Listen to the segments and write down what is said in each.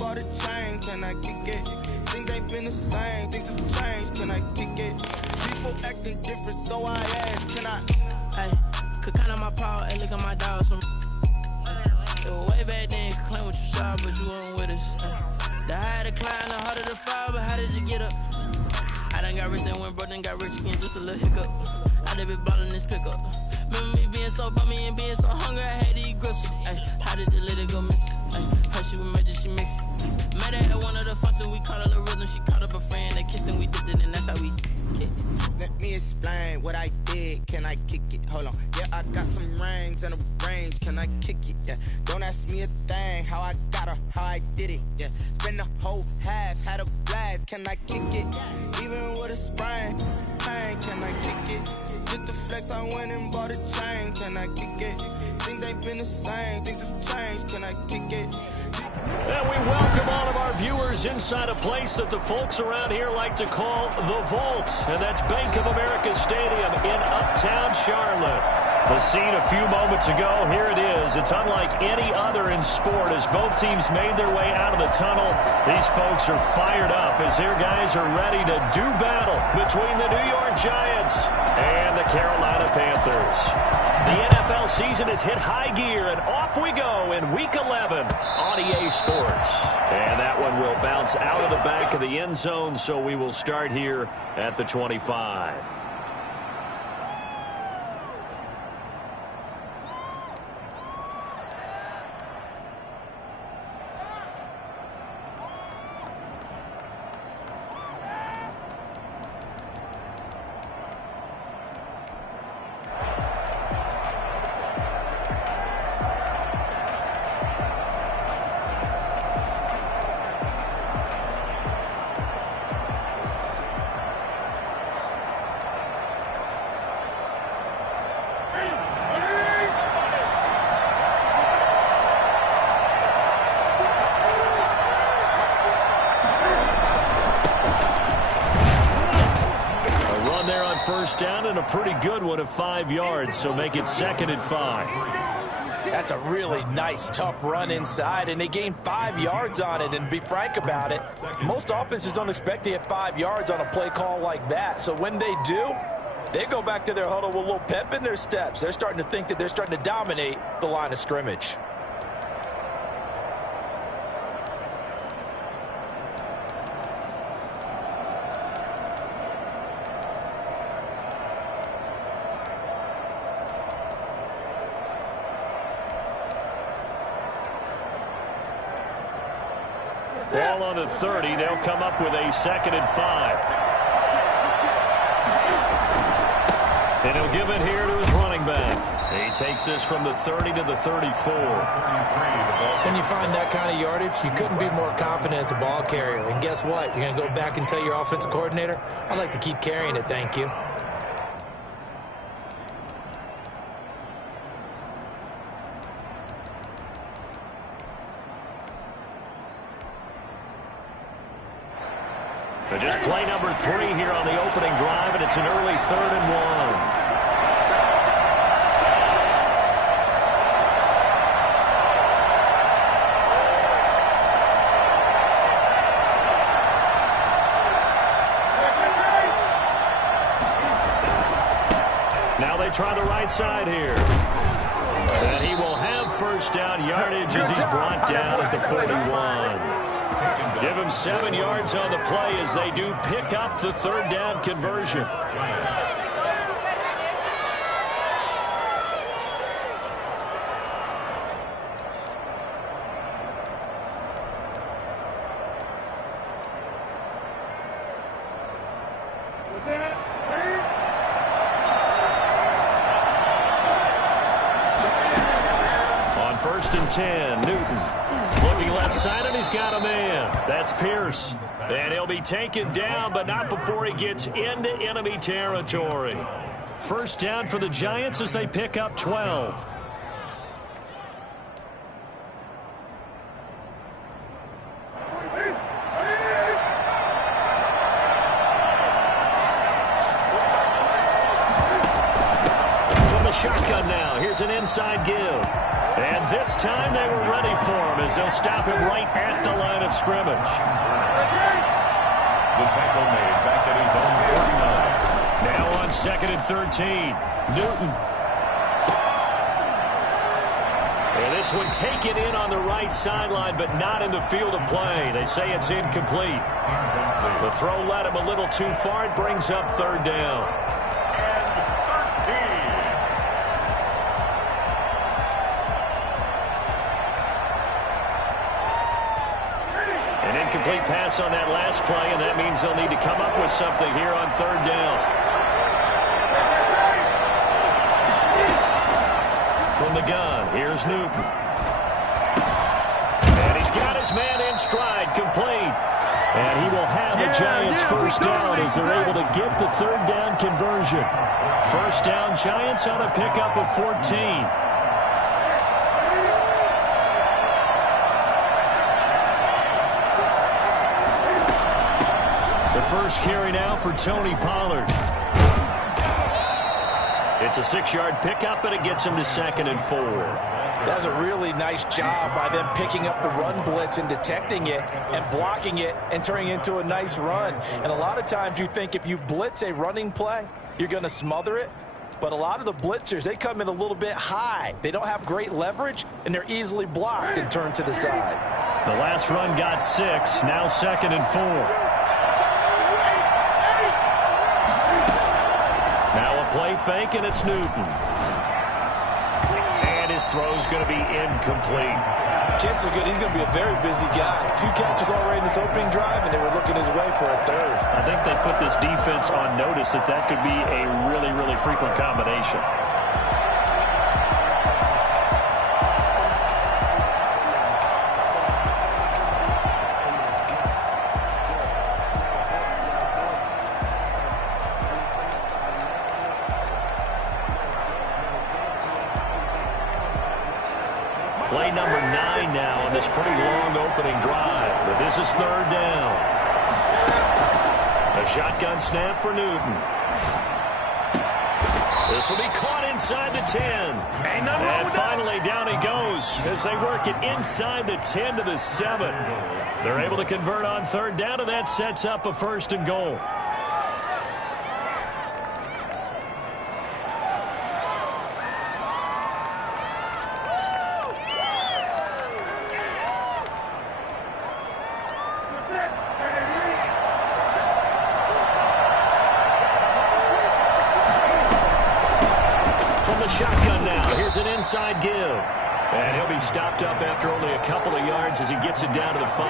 bought a chain, can I kick it? Things ain't been the same, things have changed, can I kick it? People acting different, so I ask, can I? Hey, could count on my power, hey, look at my dogs from. It was way back then, could claim what you saw, but you weren't with us. The higher the climb, the harder the fall, but how did you get up? I done got rich and went broke, then got rich again, just a little hiccup. I done been ballin' this pickup. Remember me being so bummy and being so hungry, I had to eat gristle. Ay, how did the little go miss? Ay, her she was major, she mixed. Met her at one of the functions, we caught her the rhythm. She caught up a friend, they kissed and we dipped it, and that's how we kicked it. Let me explain what I did, can I kick it? Hold on, yeah, I got some rings and a range, can I kick it? Yeah, don't ask me a thing, how I got her, how I did it. Yeah, spend the whole half, had a blast, can I kick it? Even with a sprain, can I kick it? Just the flex, I went and bought a chain, can I kick it? Things ain't been the same, things have changed, can I kick it? And we welcome all of our viewers inside a place that the folks around here like to call the Vault, and that's Bank of America Stadium in Uptown Charlotte. The scene a few moments ago, here it is. It's unlike any other in sport as both teams made their way out of the tunnel. These folks are fired up as their guys are ready to do battle between the New York Giants and the Carolina Panthers. The NFL season has hit high gear, and off we go in Week 11 on EA Sports. And that one will bounce out of the back of the end zone, so we will start here at the 25. First down and a pretty good one of 5 yards, so make it 2nd and 5. That's a really nice, tough run inside, and they gained 5 yards on it. And to be frank about it, most offenses don't expect to hit 5 yards on a play call like that. So when they do, they go back to their huddle with a little pep in their steps. They're starting to think that they're starting to dominate the line of scrimmage. Ball on the 30. They'll come up with a 2nd and 5. And he'll give it here to his running back. He takes this from the 30 to the 34. When you find that kind of yardage, you couldn't be more confident as a ball carrier. And guess what? You're going to go back and tell your offensive coordinator, I'd like to keep carrying it, thank you. Just play number 3 here on the opening drive, and it's an early 3rd and 1. Now they try the right side here. And he will have first down yardage as he's brought down at the 41. Give him 7 yards on the play as they do pick up the 3rd down conversion. On 1st and 10, Newton. Looking left side, and he's got a man. That's Pierce. And he'll be taken down, but not before he gets into enemy territory. First down for the Giants as they pick up 12. From the shotgun now, here's an inside give. And this time they were ready for him as they'll stop him right at the line of scrimmage. The tackle made back at his own 49. Now on 2nd and 13. Newton. And this one taken in on the right sideline, but not in the field of play. They say it's incomplete. The throw led him a little too far. It brings up 3rd down. An incomplete pass on that last play, and that means they'll need to come up with something here on 3rd down. From the gun, here's Newton. And he's got his man in stride, complete. And he will have a Giants first down as they're able to get the 3rd down conversion. First down, Giants on a pickup of 14. The first carry now for Tony Pollard. It's a 6-yard pickup, and it gets him to 2nd and 4. That's a really nice job by them picking up the run blitz and detecting it and blocking it and turning it into a nice run. And a lot of times you think if you blitz a running play, you're going to smother it. But a lot of the blitzers, they come in a little bit high. They don't have great leverage, and they're easily blocked and turned to the side. The last run got 6, now 2nd and 4. Now a play fake, and it's Newton. And his throw's going to be incomplete. Chances are good he's going to be a very busy guy. 2 catches already in this opening drive, and they were looking his way for a 3rd. I think they put this defense on notice that could be a really, really frequent combination. Play number 9 now on this pretty long opening drive. But this is 3rd down. A shotgun snap for Newton. This will be caught inside the 10. And finally down he goes as they work it inside the 10 to the 7. They're able to convert on 3rd down, and that sets up a 1st and goal. Shotgun now. Here's an inside give. And he'll be stopped up after only a couple of yards as he gets it down to the 5.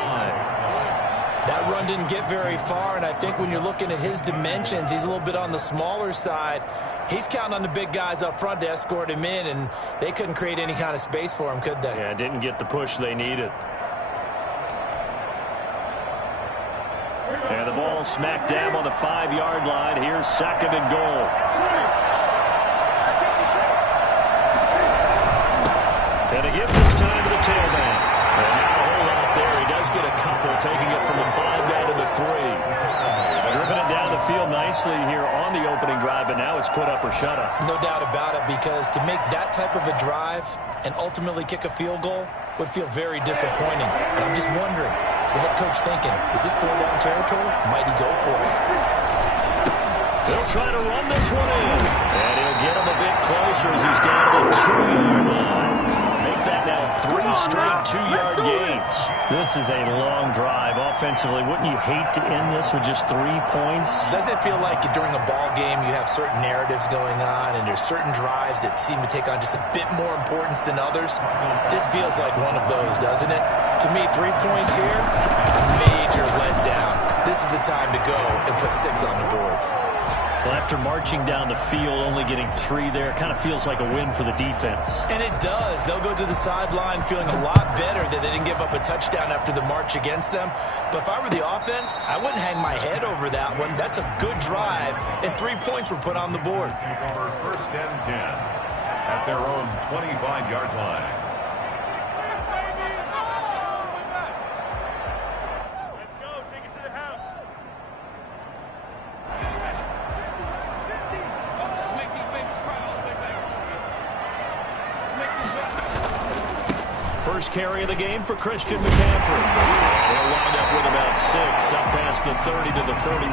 That run didn't get very far, and I think when you're looking at his dimensions, he's a little bit on the smaller side. He's counting on the big guys up front to escort him in, and they couldn't create any kind of space for him, could they? Yeah, didn't get the push they needed. And the ball smack dab on the 5-yard line. Here's 2nd and goal. And a give this time to the tailback. And not a whole lot there. He does get a couple, taking it from the 5 down to the 3. Driven it down the field nicely here on the opening drive, but now it's put up or shut up. No doubt about it, because to make that type of a drive and ultimately kick a field goal would feel very disappointing. And I'm just wondering, is the head coach thinking, is this 4-down territory? Might he go for it? They'll try to run this one in. And he'll get him a bit closer as he's down to the 2-yard line. Make that now 3 straight 2-yard gains. This is a long drive offensively. Wouldn't you hate to end this with just 3 points? Doesn't it feel like during a ball game you have certain narratives going on and there's certain drives that seem to take on just a bit more importance than others? This feels like one of those, doesn't it? To me, 3 points here, major letdown. This is the time to go and put 6 on the board. Well, after marching down the field, only getting 3 there, kind of feels like a win for the defense. And it does. They'll go to the sideline feeling a lot better that they didn't give up a touchdown after the march against them. But if I were the offense, I wouldn't hang my head over that one. That's a good drive, and 3 points were put on the board. First and 10 at their own 25-yard line. first carry of the game for Christian McCaffrey. They'll wind up with about 6, up past the 30 to the 31.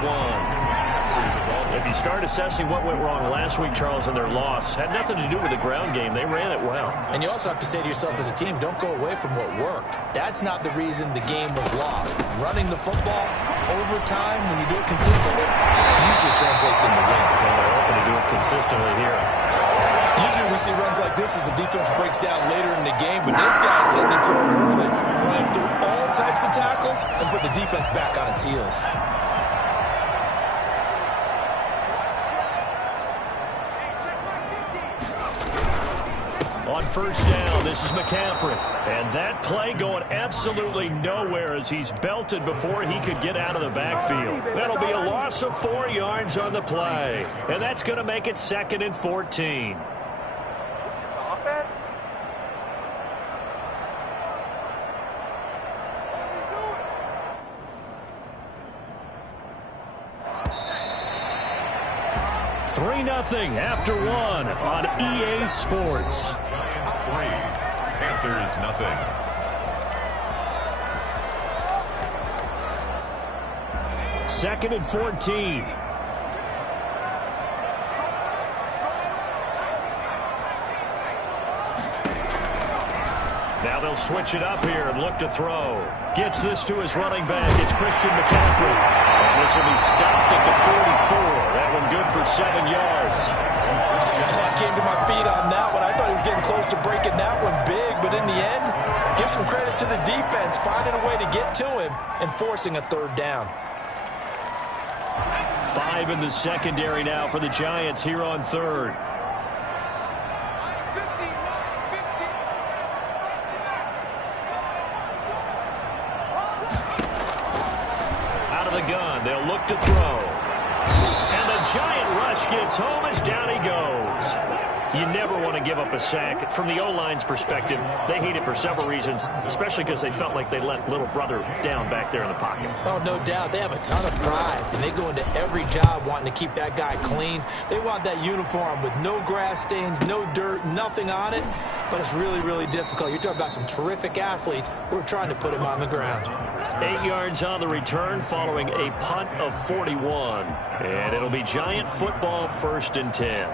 If you start assessing what went wrong last week, Charles, in their loss, had nothing to do with the ground game. They ran it well. And you also have to say to yourself as a team, don't go away from what worked. That's not the reason the game was lost. Running the football over time, when you do it consistently, usually translates into wins. And they're hoping to do it consistently here. Usually we see runs like this as the defense breaks down later in the game, but this guy's setting it to it early, running through all types of tackles and put the defense back on its heels. On first down, this is McCaffrey. And that play going absolutely nowhere as he's belted before he could get out of the backfield. That'll be a loss of 4 yards on the play. And that's going to make it 2nd and 14. This is offense? What are we doing? 3-0 after 1 on EA Sports. 3, Panthers nothing. Second and 14. Now they'll switch it up here and look to throw. Gets this to his running back. It's Christian McCaffrey. And this will be stopped at the 44. That one good for 7 yards. I came to my feet on that one. I thought he was getting close to breaking that one big, but in the end, give some credit to the defense, finding a way to get to him and forcing a 3rd down. 5 in the secondary now for the Giants here on 3rd. Out of the gun, they'll look to throw. And the giant rush gets home as down he goes. You never want to give up a sack. From the O-line's perspective, they hate it for several reasons, especially because they felt like they let little brother down back there in the pocket. Oh, no doubt. They have a ton of pride, and they go into every job wanting to keep that guy clean. They want that uniform with no grass stains, no dirt, nothing on it, but it's really, really difficult. You're talking about some terrific athletes who are trying to put him on the ground. 8 yards on the return following a punt of 41. And it'll be Giant football, 1st and 10.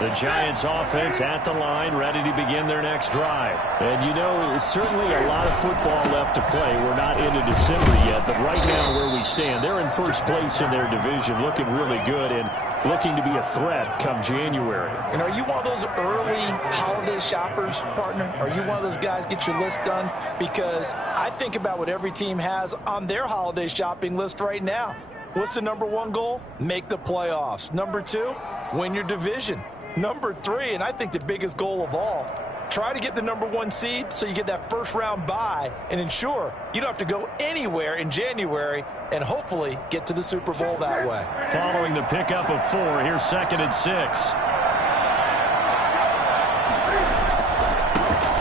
The Giants offense at the line, ready to begin their next drive. And you know, certainly a lot of football left to play. We're not into December yet, but right now where we stand, they're in first place in their division, looking really good and looking to be a threat come January. And are you one of those early holiday shoppers, partner? Are you one of those guys get your list done? Because I think about what every team has on their holiday shopping list right now. What's the #1 goal? Make the playoffs. #2, win your division. #3, and I think the biggest goal of all, try to get the #1 seed so you get that first-round bye and ensure you don't have to go anywhere in January and hopefully get to the Super Bowl that way. Following the pickup of 4, here's 2nd and 6.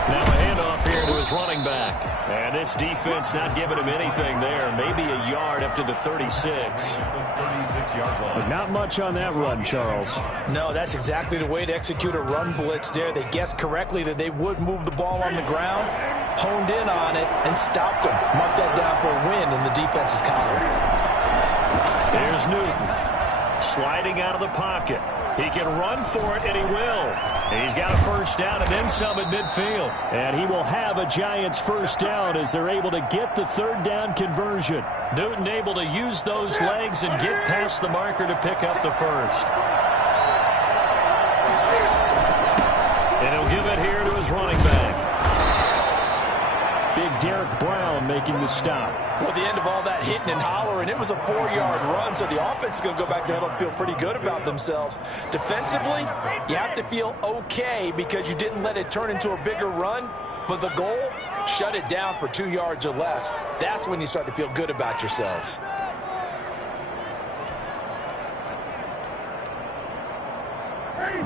Now a handoff here to his running back. And this defense not giving him anything there. Maybe a yard up to the 36. 36-yard line. But not much on that run, Charles. No, that's exactly the way to execute a run blitz there. They guessed correctly that they would move the ball on the ground, honed in on it, and stopped them. Mark that down for a win in the defense's counter. There's Newton sliding out of the pocket. He can run for it, and he will. He's got a first down and then some at midfield. And he will have a Giants first down as they're able to get the 3rd down conversion. Newton able to use those legs and get past the marker to pick up the first. And he'll give it here to his running back. Big Derek Brown making the stop. Well, at the end of all that hitting and hollering, it was a 4-yard run, so the offense is going to go back there and feel pretty good about themselves. Defensively, you have to feel okay because you didn't let it turn into a bigger run, but the goal, shut it down for 2 yards or less. That's when you start to feel good about yourselves.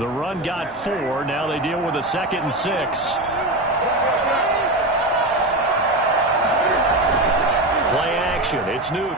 The run got 4. Now they deal with a 2nd and 6. Play action. It's Newton.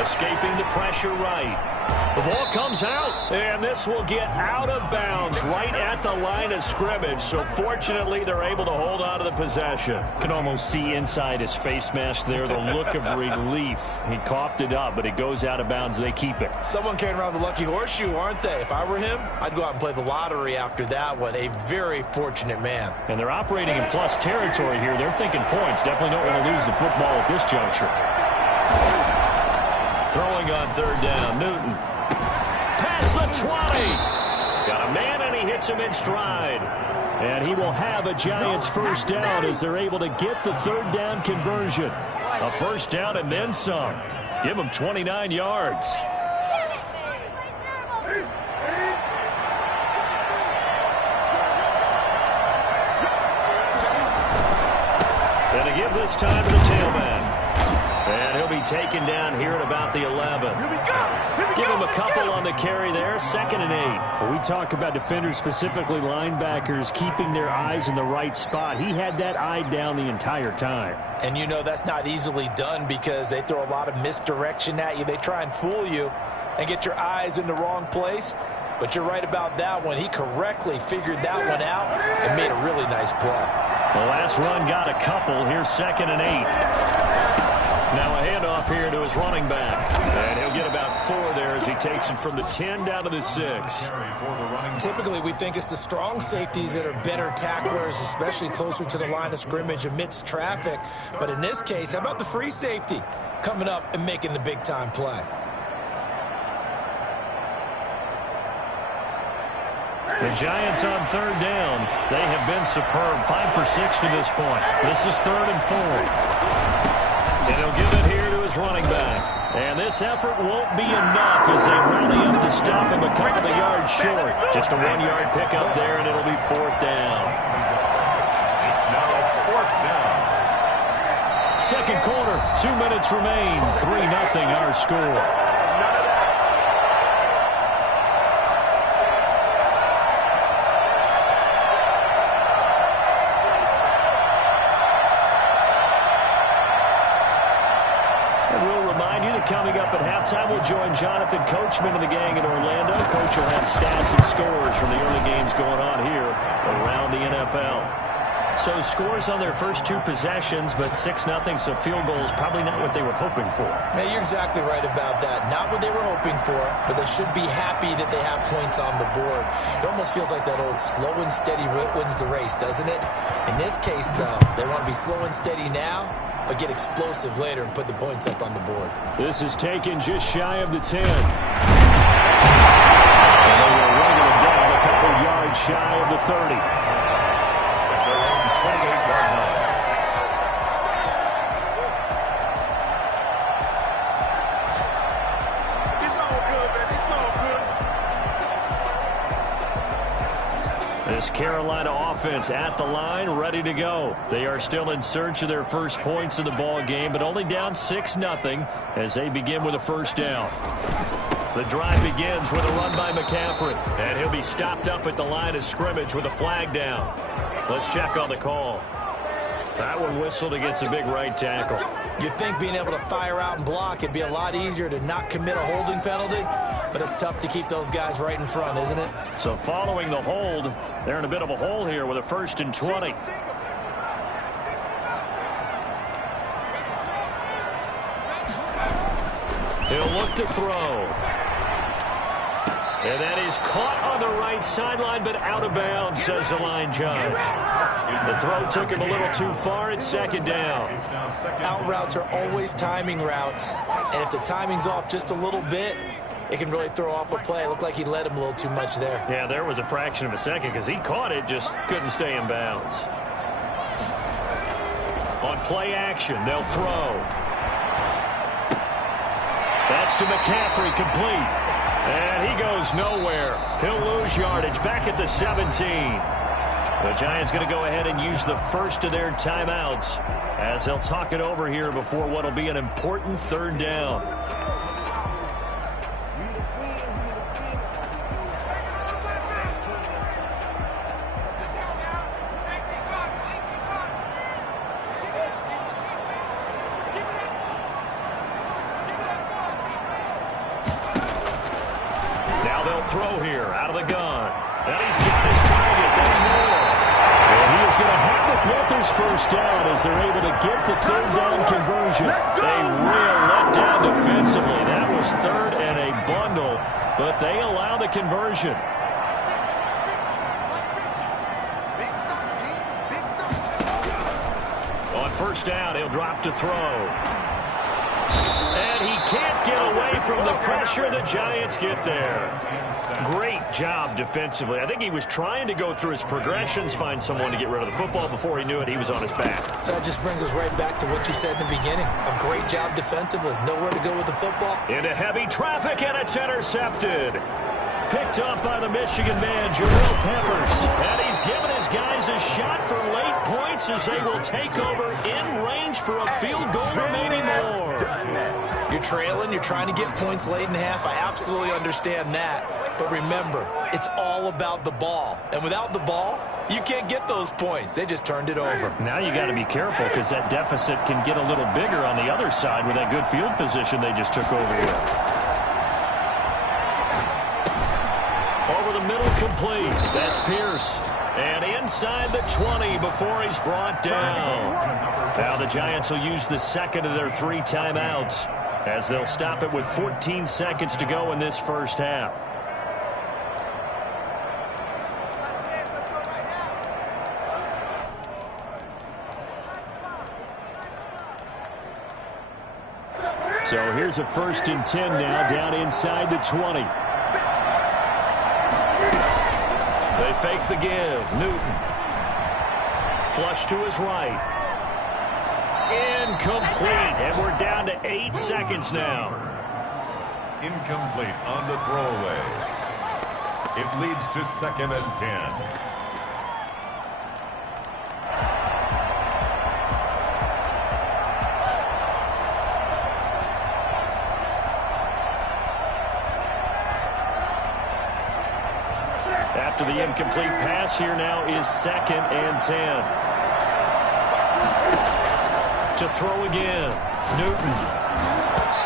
Escaping the pressure right. The ball comes out, and this will get out of bounds right at the line of scrimmage. So fortunately, they're able to hold on to the possession. Can almost see inside his face mask there the look of relief. He coughed it up, but it goes out of bounds. They keep it. Someone carrying around the lucky horseshoe, aren't they? If I were him, I'd go out and play the lottery after that one. A very fortunate man. And they're operating in plus territory here. They're thinking points. Definitely don't want to lose the football at this juncture. Throwing on 3rd down, Newton. Past the 20. Got a man, and he hits him in stride. And he will have a Giants first down as they're able to get the 3rd down conversion. A first down and then some. Give him 29 yards. And to give this time to the tailback. And he'll be taken down here at about the 11. Give him a couple on the carry there. 2nd and 8. Well, we talk about defenders, specifically linebackers, keeping their eyes in the right spot. He had that eye down the entire time. And you know that's not easily done because they throw a lot of misdirection at you. They try and fool you and get your eyes in the wrong place. But you're right about that one. He correctly figured that one out and made a really nice play. The last run got a couple. Here's 2nd and 8. Now a handoff here to his running back. And he'll get about 4 there as he takes it from the 10 down to the 6. Typically, we think it's the strong safeties that are better tacklers, especially closer to the line of scrimmage amidst traffic. But in this case, how about the free safety coming up and making the big-time play? The Giants on 3rd down. They have been superb. 5 for 6 to this point. This is 3rd and 4. And he'll give it here to his running back. And this effort won't be enough as they rally up to stop him a couple of yards short. Just a 1-yard pickup there, and it'll be 4th down. It's now 4th down. Second quarter, 2 minutes remain. 3-0 our score. Coming up at halftime, we'll join Jonathan Coachman of the gang in Orlando. Coach will have stats and scores from the early games going on here around the NFL. So scores on their first 2 possessions, but 6-0, so field goal is probably not what they were hoping for. Yeah, you're exactly right about that. Not what they were hoping for, but they should be happy that they have points on the board. It almost feels like that old slow and steady wins the race, doesn't it? In this case, though, they want to be slow and steady now, but get explosive later and put the points up on the board. This is taken just shy of the 10. And they will run it down a couple yards shy of the 30. This Carolina offense at the line, ready to go. They are still in search of their first points of the ball game, but only down 6-0 as they begin with a first down. The drive begins with a run by McCaffrey, and he'll be stopped up at the line of scrimmage with a flag down. Let's check on the call. That one whistled against a big right tackle. You'd think being able to fire out and block, it'd be a lot easier to not commit a holding penalty, but it's tough to keep those guys right in front, isn't it? So following the hold, they're in a bit of a hole here with a 1st and 20. He'll look to throw. And that is caught on the right sideline, but out of bounds, says the line judge. The throw took him a little too far. It's 2nd down. Out routes are always timing routes, and if the timing's off just a little bit, it can really throw off a play. It looked like he led him a little too much there. Yeah, there was a fraction of a second because he caught it, just couldn't stay in bounds. On play action, they'll throw. That's to McCaffrey, complete. And he goes nowhere. He'll lose yardage back at the 17. The Giants going to go ahead and use the first of their timeouts as they'll talk it over here before what will be an important 3rd down. throw here out of the gun. And he's got his target. That's more. And he is going to have the Panthers first down as they're able to get the third down conversion. A real letdown defensively. That was third and a bundle, but they allow the conversion. On first down, he'll drop to throw. And he can't get away from the pressure. The Giants get there. Great job defensively. I think he was trying to go through his progressions, find someone to get rid of the football. Before he knew it, he was on his back. So that just brings us right back to what you said in the beginning. A great job defensively. Nowhere to go with the football. Into heavy traffic, and it's intercepted. Picked up by the Michigan man, Jabril Peppers. And he's given his guys a shot for late points as they will take over in range for a field goal or maybe more. You're trailing. You're trying to get points late in the half. I absolutely understand that. But remember, it's all about the ball. And without the ball, you can't get those points. They just turned it over. Now you got to be careful because that deficit can get a little bigger on the other side with that good field position they just took over with. Middle complete. That's Pierce. And inside the 20 before he's brought down. Now the Giants will use the second of their 3 timeouts as they'll stop it with 14 seconds to go in this first half. So here's a 1st and 10 now down inside the 20. They fake the give. Newton. Flush to his right. Incomplete. And we're down to 8 seconds now. Incomplete on the throwaway. It leads to 2nd and 10. After the incomplete pass, here now is 2nd and 10. To throw again. Newton.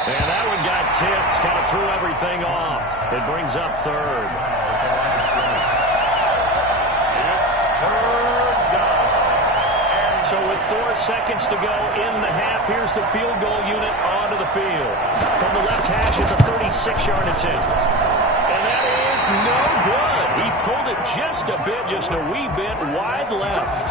And that one got tipped. Kind of threw everything off. It brings up 3rd. So with 4 seconds to go in the half, here's the field goal unit onto the field. From the left hash, it's a 36-yard attempt. And that is no good. He pulled it just a bit, just a wee bit wide left.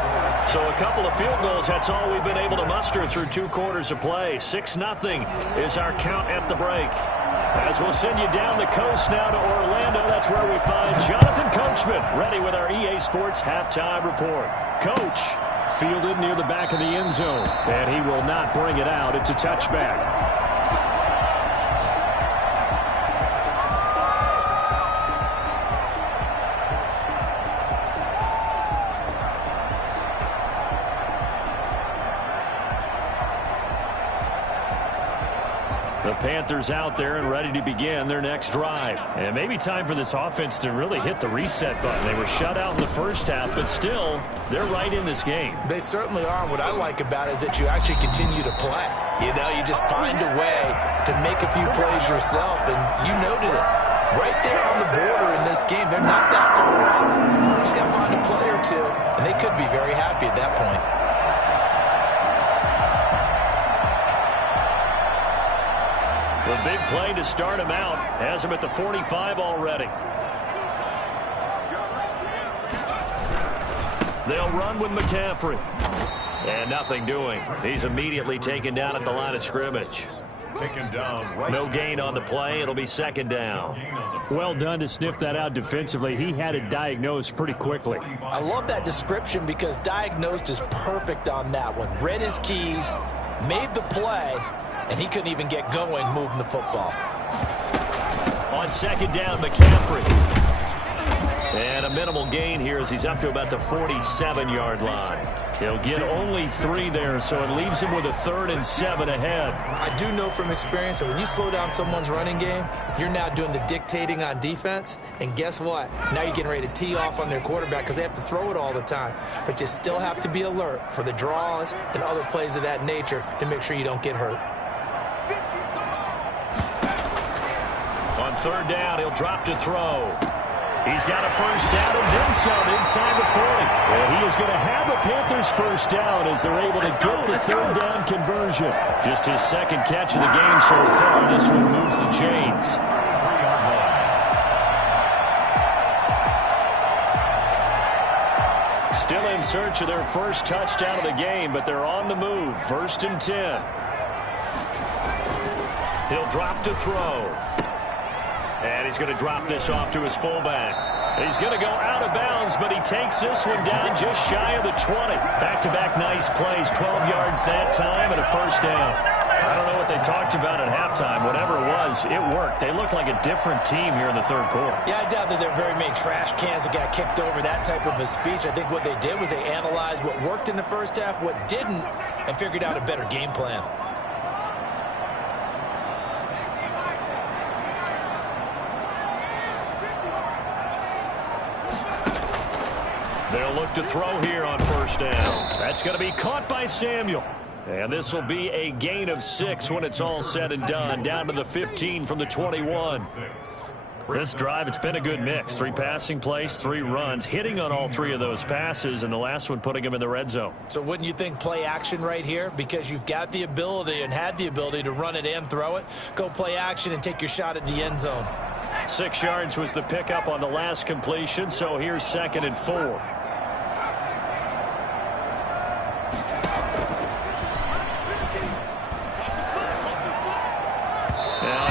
So a couple of field goals, that's all we've been able to muster through 2 quarters of play. 6-0 is our count at the break. As we'll send you down the coast now to Orlando, that's where we find Jonathan Coachman, ready with our EA Sports halftime report. Coach. Fielded near the back of the end zone, and he will not bring it out. It's a touchback. The Panthers out there and ready to begin their next drive. And maybe time for this offense to really hit the reset button. They were shut out in the first half, but still, they're right in this game. They certainly are. What I like about it is that you actually continue to play. You know, you just find a way to make a few plays yourself, and you noted it. Right there on the border in this game, they're not that far off. Just got to find a play or two, and they could be very happy at that point. The big play to start him out has him at the 45 already. They'll run with McCaffrey. And nothing doing. He's immediately taken down at the line of scrimmage. Taken down right. No gain on the play. It'll be 2nd down. Well done to sniff that out defensively. He had it diagnosed pretty quickly. I love that description because diagnosed is perfect on that one. Read his keys, made the play, and he couldn't even get going moving the football. On 2nd down, McCaffrey. And a minimal gain here as he's up to about the 47-yard line. He'll get only 3 there, so it leaves him with a 3rd and 7 ahead. I do know from experience that when you slow down someone's running game, you're now doing the dictating on defense. And guess what? Now you're getting ready to tee off on their quarterback because they have to throw it all the time. But you still have to be alert for the draws and other plays of that nature to make sure you don't get hurt. On 3rd down, he'll drop to throw. He's got a first down and then some inside the 40. And he is going to have a Panthers first down as they're able to get the third down conversion. Just his second catch of the game so far. This one moves the chains. Still in search of their first touchdown of the game, but they're on the move. 1st and 10. He'll drop to throw. And he's going to drop this off to his fullback. He's going to go out of bounds, but he takes this one down just shy of the 20. Back-to-back nice plays, 12 yards that time and a first down. I don't know what they talked about at halftime. Whatever it was, it worked. They look like a different team here in the third quarter. Yeah, I doubt that there are very many trash cans that got kicked over, that type of a speech. I think what they did was they analyzed what worked in the first half, what didn't, and figured out a better game plan. They'll look to throw here on first down. That's going to be caught by Samuel. And this will be a gain of 6 when it's all said and done. Down to the 15 from the 21. This drive, it's been a good mix. 3 passing plays, 3 runs, hitting on all 3 of those passes, and the last one putting him in the red zone. So wouldn't you think play action right here? Because you've got the ability and had the ability to run it and throw it. Go play action and take your shot at the end zone. 6 yards was the pickup on the last completion, so here's 2nd and 4.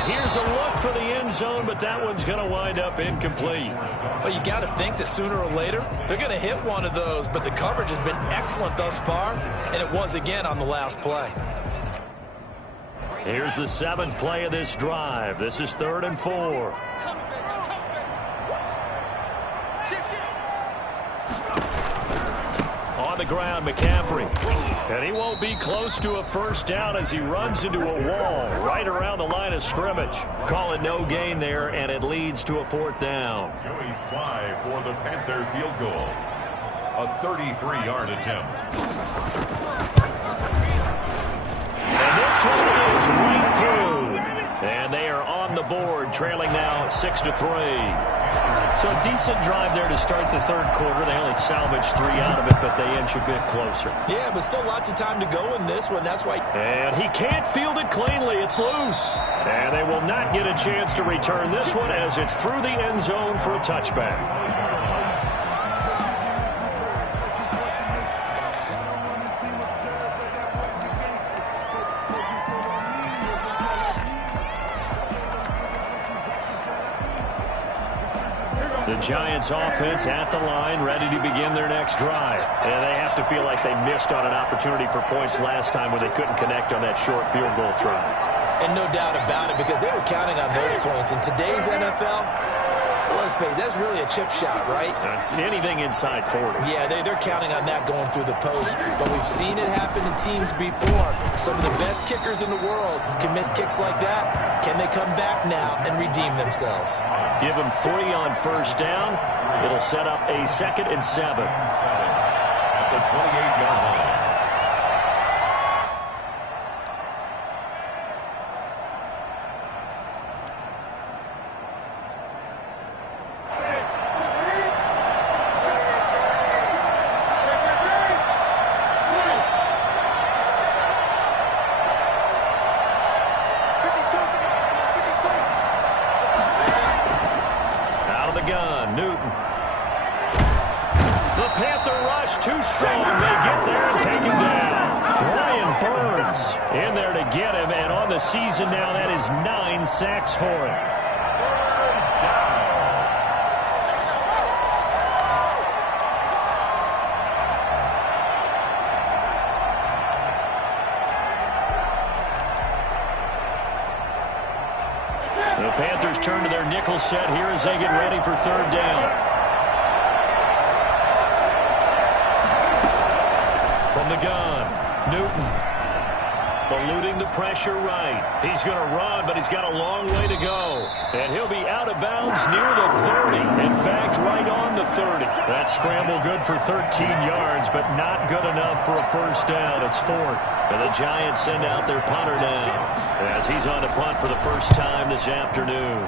Here's a look for the end zone, but that one's going to wind up incomplete. Well, you got to think that sooner or later they're going to hit one of those, but the coverage has been excellent thus far, and it was again on the last play. Here's the 7th play of this drive. This is 3rd and 4. On the ground, McCaffrey. And he won't be close to a first down as he runs into a wall right around the line of scrimmage. Call it no gain there, and it leads to a 4th down. Joey Slye for the Panther field goal. A 33-yard attempt. And this one is right through. And they are on the board, trailing now 6-3. So a decent drive there to start the third quarter. They only salvaged 3 out of it, but they inch a bit closer. Yeah, but still lots of time to go in this one. That's why. And he can't field it cleanly. It's loose. And they will not get a chance to return this one as it's through the end zone for a touchback. The Giants offense at the line, ready to begin their next drive. And they have to feel like they missed on an opportunity for points last time when they couldn't connect on that short field goal try. And no doubt about it, because they were counting on those points. In today's NFL, let's face it, that's really a chip shot, right? That's anything inside 40. Yeah, they're counting on that going through the post. But we've seen it happen to teams before. Some of the best kickers in the world can miss kicks like that. Can they come back now and redeem themselves? Give them 3 on first down. It'll set up a 2nd and 7. At the 28-yard line. Too strong. They get there and take him down. Brian Burns in there to get him, and on the season now, that is 9 sacks for him. The Panthers turn to their nickel set here as they get ready for 3rd down. From the gun, Newton eluding the pressure right. He's going to run, but he's got a long way to go. And he'll be out of bounds near the 30. In fact, right on the 30. That scramble good for 13 yards, but not good enough for a first down. It's 4th. And the Giants send out their punter now as he's on to punt for the first time this afternoon.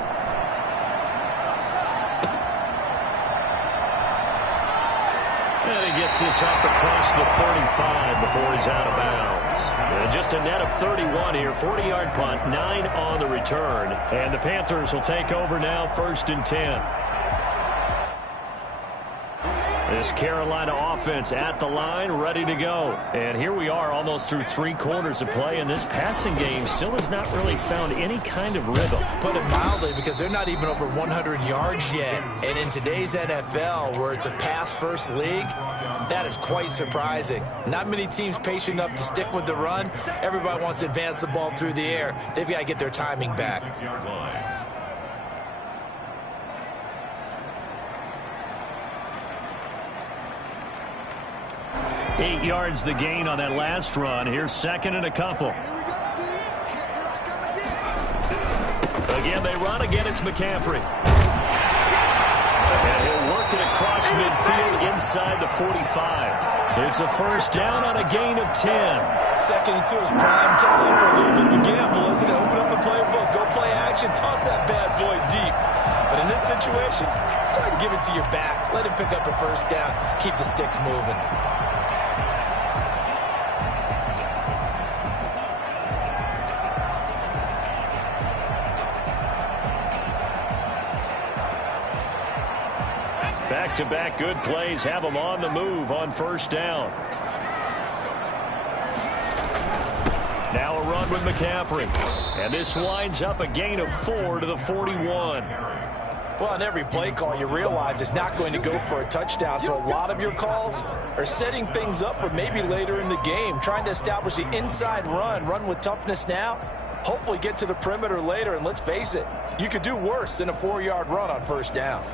gets this up across the 35 before he's out of bounds. And just a net of 31 here, 40-yard punt, 9 on the return. And the Panthers will take over now, 1st and 10. This Carolina offense at the line, ready to go. And here we are almost through 3 quarters of play, and this passing game still has not really found any kind of rhythm. Put it mildly, because they're not even over 100 yards yet. And in today's NFL, where it's a pass-first league, that is quite surprising. Not many teams patient enough to stick with the run. Everybody wants to advance the ball through the air. They've got to get their timing back. 6-yard line. Eight yards the gain on that last run. Here's 2nd and a couple. Again, they run. Again, it's McCaffrey. And he'll work it across midfield inside the 45. It's a 1st down on a gain of 10. 2nd and 2 is prime time for a little bit of a gamble, isn't it? Open up the playbook, go play action, toss that bad boy deep. But in this situation, go ahead and give it to your back. Let him pick up a 1st down. Keep the sticks moving. Back-to-back good plays have them on the move on 1st down. Now a run with McCaffrey. And this winds up a gain of 4 to the 41. Well, on every play call, you realize it's not going to go for a touchdown. So a lot of your calls are setting things up for maybe later in the game, trying to establish the inside run with toughness now, hopefully get to the perimeter later. And let's face it, you could do worse than a 4-yard run on 1st down.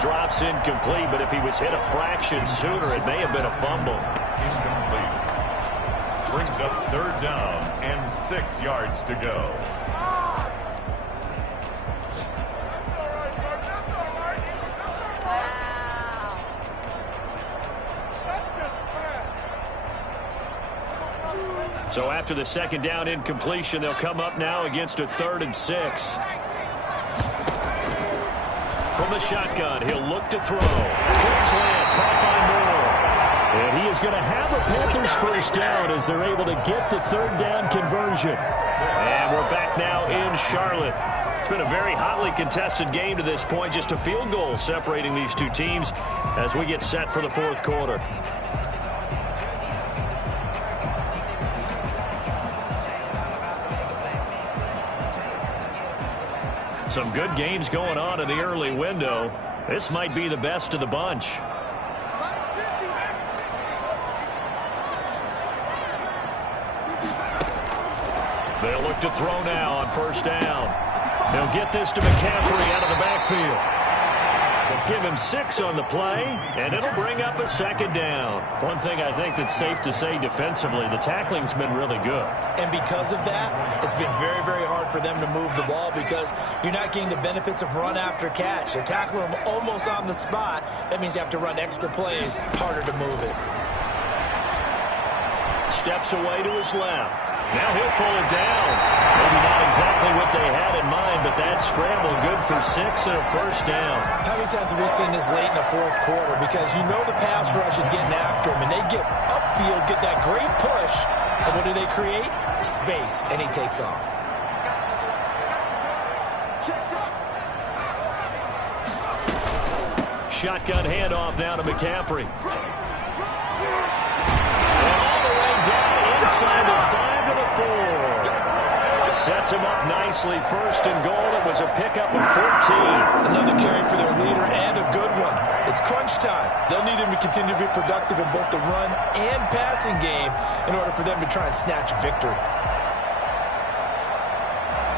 Drops incomplete, but if he was hit a fraction sooner, it may have been a fumble. Incomplete. Brings up 3rd down and 6 yards to go. So after the 2nd down incompletion, they'll come up now against a 3rd and 6. From the shotgun, he'll look to throw. Quick slant, caught by Moore. And he is going to have a Panthers 1st down as they're able to get the 3rd down conversion. And we're back now in Charlotte. It's been a very hotly contested game to this point. Just a field goal separating these two teams as we get set for the 4th quarter. Some good games going on in the early window. This might be the best of the bunch. They'll look to throw now on 1st down. They'll get this to McCaffrey out of the backfield. They'll give him 6 on the play, and it'll bring up a 2nd down. One thing I think that's safe to say defensively, the tackling's been really good. And because of that, it's been very, very hard for them to move the ball because you're not getting the benefits of run after catch. They're tackling them almost on the spot. That means you have to run extra plays, harder to move it. Steps away to his left. Now he'll pull it down. Maybe not exactly what they had in mind, but that scramble good for 6 and a 1st down. How many times have we seen this late in the 4th quarter? Because you know the pass rush is getting after him, and they get upfield, get that great push, and what do they create? Space, and he takes off. Shotgun handoff now to McCaffrey. All the way down inside the 5 to the 4. Sets him up nicely. 1st and goal. It was a pickup of 14. Another carry for their leader and a good one. It's crunch time. They'll need him to continue to be productive in both the run and passing game in order for them to try and snatch victory.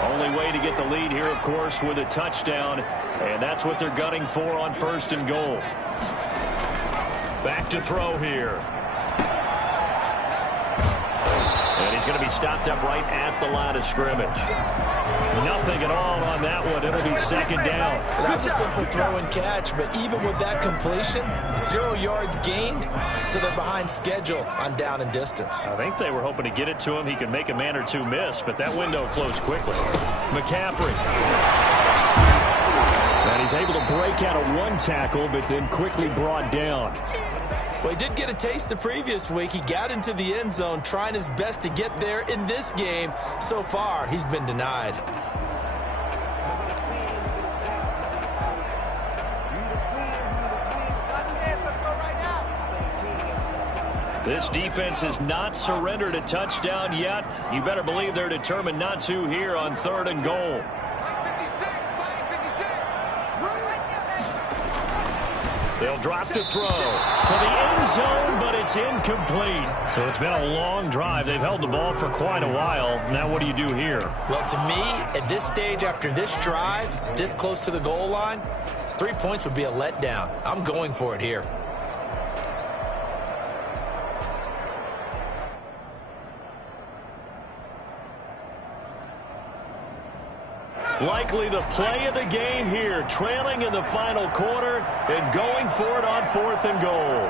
Only way to get the lead here, of course, with a touchdown. And that's what they're gunning for on 1st and goal. Back to throw here. And he's going to be stopped up right at the line of scrimmage. Nothing at all on that one. It'll be second down. That's a simple throw and catch, but even with that completion, 0 yards gained, so they're behind schedule on down and distance. I think they were hoping to get it to him. He could make a man or two miss, but that window closed quickly. McCaffrey. And he's able to break out of one tackle, but then quickly brought down. Well, he did get a taste the previous week. He got into the end zone, trying his best to get there in this game. So far, he's been denied. This defense has not surrendered a touchdown yet. You better believe they're determined not to here on 3rd and goal. They'll drop to throw to the end zone, but it's incomplete. So it's been a long drive. They've held the ball for quite a while. Now what do you do here? Well, to me, at this stage, after this drive, this close to the goal line, 3 points would be a letdown. I'm going for it here. Likely the play of the game here, trailing in the final quarter and going for it on 4th and goal.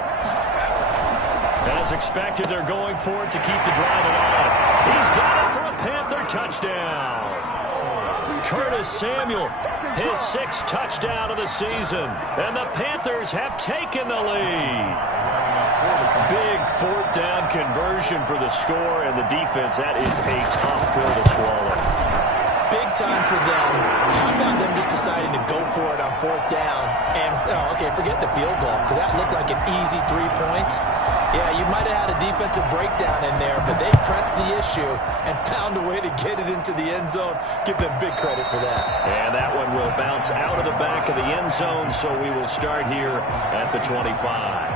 As expected, they're going for it to keep the drive alive. He's got it for a Panther touchdown. Curtis Samuel, his 6th touchdown of the season. And the Panthers have taken the lead. Big 4th down conversion for the score, and the defense, that is a tough pill to swallow. Big time for them. How about them just deciding to go for it on 4th down? And, okay, forget the field goal, because that looked like an easy 3 points. Yeah, you might have had a defensive breakdown in there, but they pressed the issue and found a way to get it into the end zone. Give them big credit for that. And that one will bounce out of the back of the end zone, so we will start here at the 25.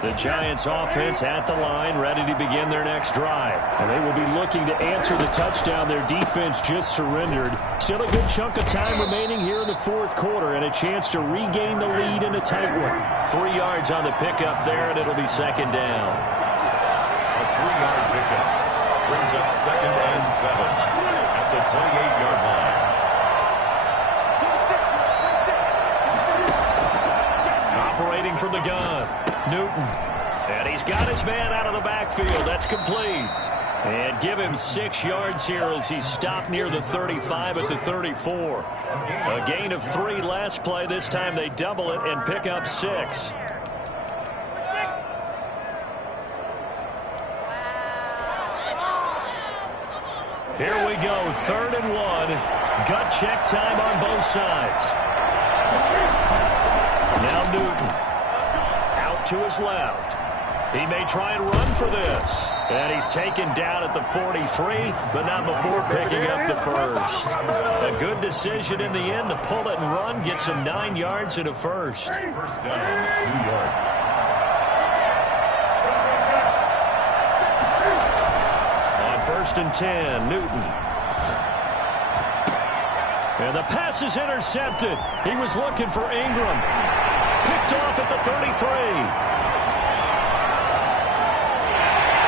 The Giants offense at the line, ready to begin their next drive. And they will be looking to answer the touchdown their defense just surrendered. Still a good chunk of time remaining here in the 4th quarter and a chance to regain the lead in a tight one. 3 yards on the pickup there, and it'll be second down. A 3-yard pickup brings up 2nd and 7 at the 28-yard line. Operating from the gun, Newton. And he's got his man out of the backfield. That's complete. And give him 6 yards here as he's stopped near the 35 at the 34. A gain of 3 last play. This time they double it and pick up 6. Here we go, 3rd and 1. Gut check time on both sides. Now Newton. Out to his left. He may try and run for this. And he's taken down at the 43, but not before picking up the first. A good decision in the end to pull it and run, gets him 9 yards and a first. First down, New York. On 1st and 10, Newton. And the pass is intercepted. He was looking for Ingram. Picked off at the 33.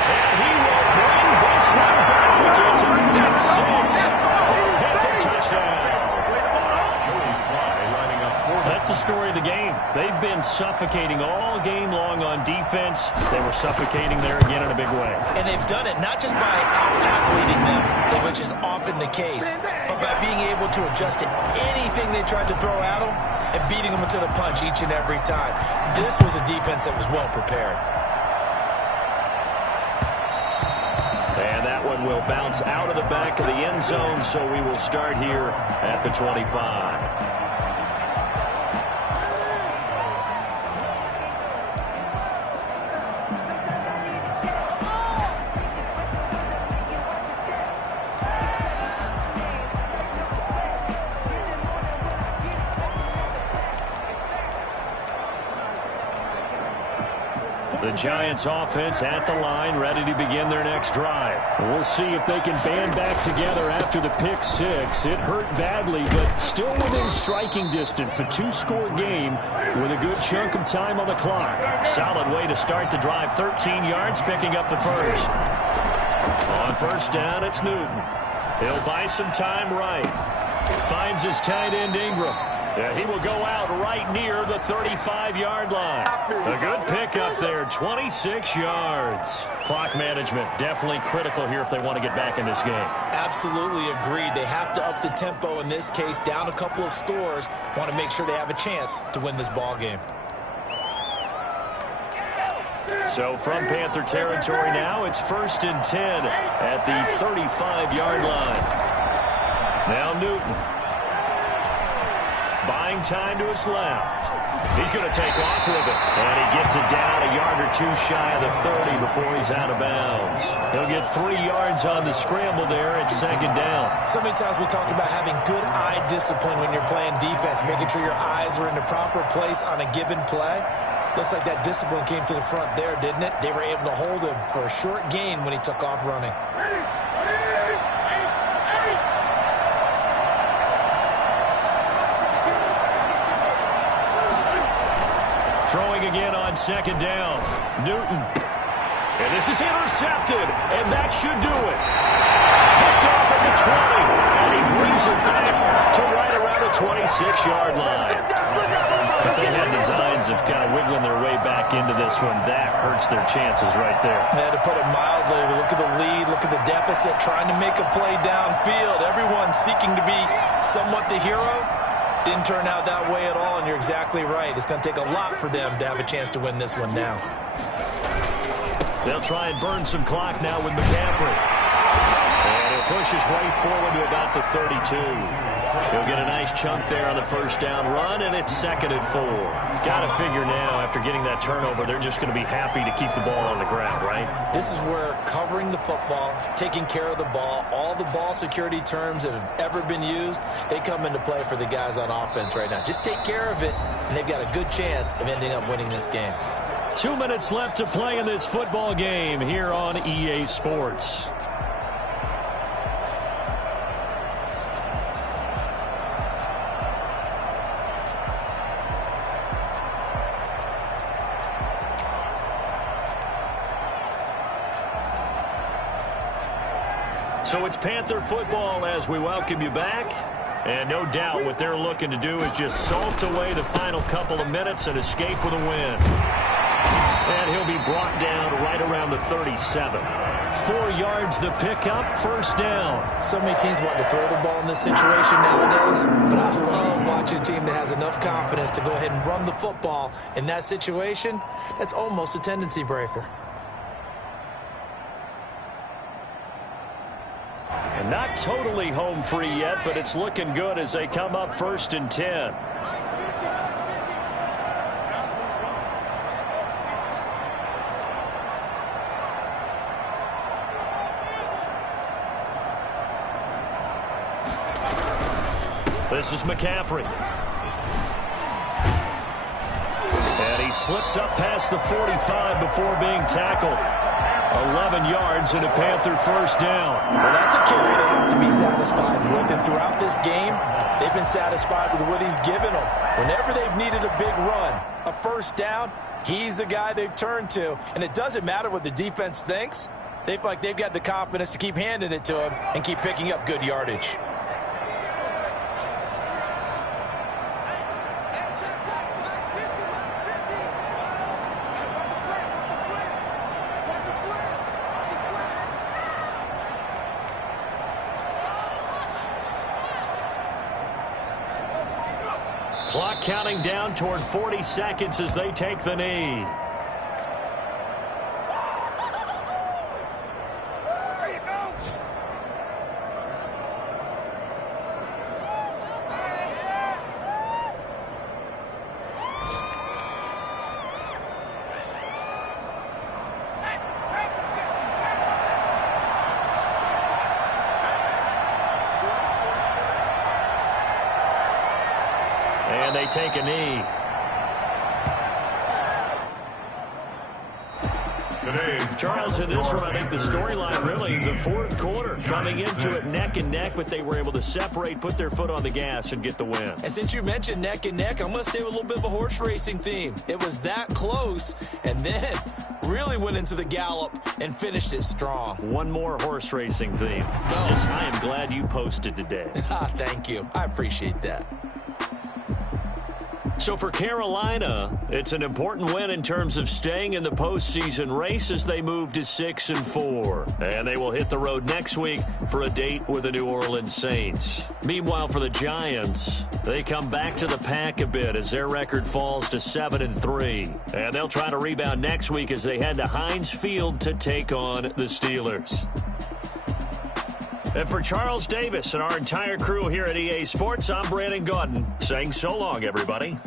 And he will bring this one back. It's a big 6 for a Panther touchdown. That's the story of the game. They've been suffocating all game long on defense. They were suffocating there again in a big way. And they've done it not just by out-athleting them, which is often the case, but by being able to adjust to anything they tried to throw at them and beating them to the punch each and every time. This was a defense that was well prepared. And that one will bounce out of the back of the end zone, so we will start here at the 25. The Giants offense at the line, ready to begin their next drive. We'll see if they can band back together after the pick six. It hurt badly, but still within striking distance. A two-score game with a good chunk of time on the clock. Solid way to start the drive. 13 yards, picking up the first. On first down, it's Newton. He'll buy some time right. Finds his tight end Ingram. Yeah, he will go out right near the 35-yard line. A good pickup there, 26 yards. Clock management definitely critical here if they want to get back in this game. Absolutely agreed. They have to up the tempo in this case, down a couple of scores. Want to make sure they have a chance to win this ball game. So from Panther territory now, it's 1st and 10 at the 35-yard line. Now Newton. Buying time to his left. He's going to take off with it. And he gets it down a yard or two shy of the 30 before he's out of bounds. He'll get 3 yards on the scramble there at 2nd down. So many times we talk about having good eye discipline when you're playing defense, making sure your eyes are in the proper place on a given play. Looks like that discipline came to the front there, didn't it? They were able to hold him for a short gain when he took off running. Throwing again on 2nd down. Newton. And this is intercepted. And that should do it. Picked off at the 20. And he brings it back to right around the 26-yard line. If they had designs of kind of wiggling their way back into this one, that hurts their chances right there. To put it mildly, look at the lead, look at the deficit, trying to make a play downfield. Everyone seeking to be somewhat the hero. Didn't turn out that way at all, and you're exactly right. It's going to take a lot for them to have a chance to win this one now. They'll try and burn some clock now with McCaffrey. And he'll push his way forward to about the 32. He'll get a nice chunk there on the first down run, and it's 2nd and 4. Got to figure now, after getting that turnover, they're just going to be happy to keep the ball on the ground, right? This is where covering the football, taking care of the ball, all the ball security terms that have ever been used, they come into play for the guys on offense right now. Just take care of it, and they've got a good chance of ending up winning this game. 2 minutes left to play in this football game here on EA Sports. So it's Panther football as we welcome you back. And no doubt what they're looking to do is just salt away the final couple of minutes and escape with a win. And he'll be brought down right around the 37. 4 yards the pickup, 1st down. So many teams want to throw the ball in this situation nowadays, but I love watching a team that has enough confidence to go ahead and run the football. In that situation, that's almost a tendency breaker. And not totally home free yet, but it's looking good as they come up 1st and 10. This is McCaffrey. And he slips up past the 45 before being tackled. 11 yards and a Panther 1st down. Well, that's a carry they have to be satisfied with. And throughout this game, they've been satisfied with what he's given them. Whenever they've needed a big run, a 1st down, he's the guy they've turned to. And it doesn't matter what the defense thinks. They feel like they've got the confidence to keep handing it to him and keep picking up good yardage. Clock counting down toward 40 seconds as they take the knee. And they take a knee. Charles, in this one, I think the storyline really, the fourth quarter, coming into it neck and neck, but they were able to separate, put their foot on the gas, and get the win. And since you mentioned neck and neck, I'm going to stay with a little bit of a horse racing theme. It was that close, and then really went into the gallop and finished it strong. One more horse racing theme. Go. I am glad you posted today. Thank you. I appreciate that. So for Carolina, it's an important win in terms of staying in the postseason race as they move to 6-4. And they will hit the road next week for a date with the New Orleans Saints. Meanwhile, for the Giants, they come back to the pack a bit as their record falls to 7-3. And they'll try to rebound next week as they head to Heinz Field to take on the Steelers. And for Charles Davis and our entire crew here at EA Sports, I'm Brandon Gaudin saying so long, everybody.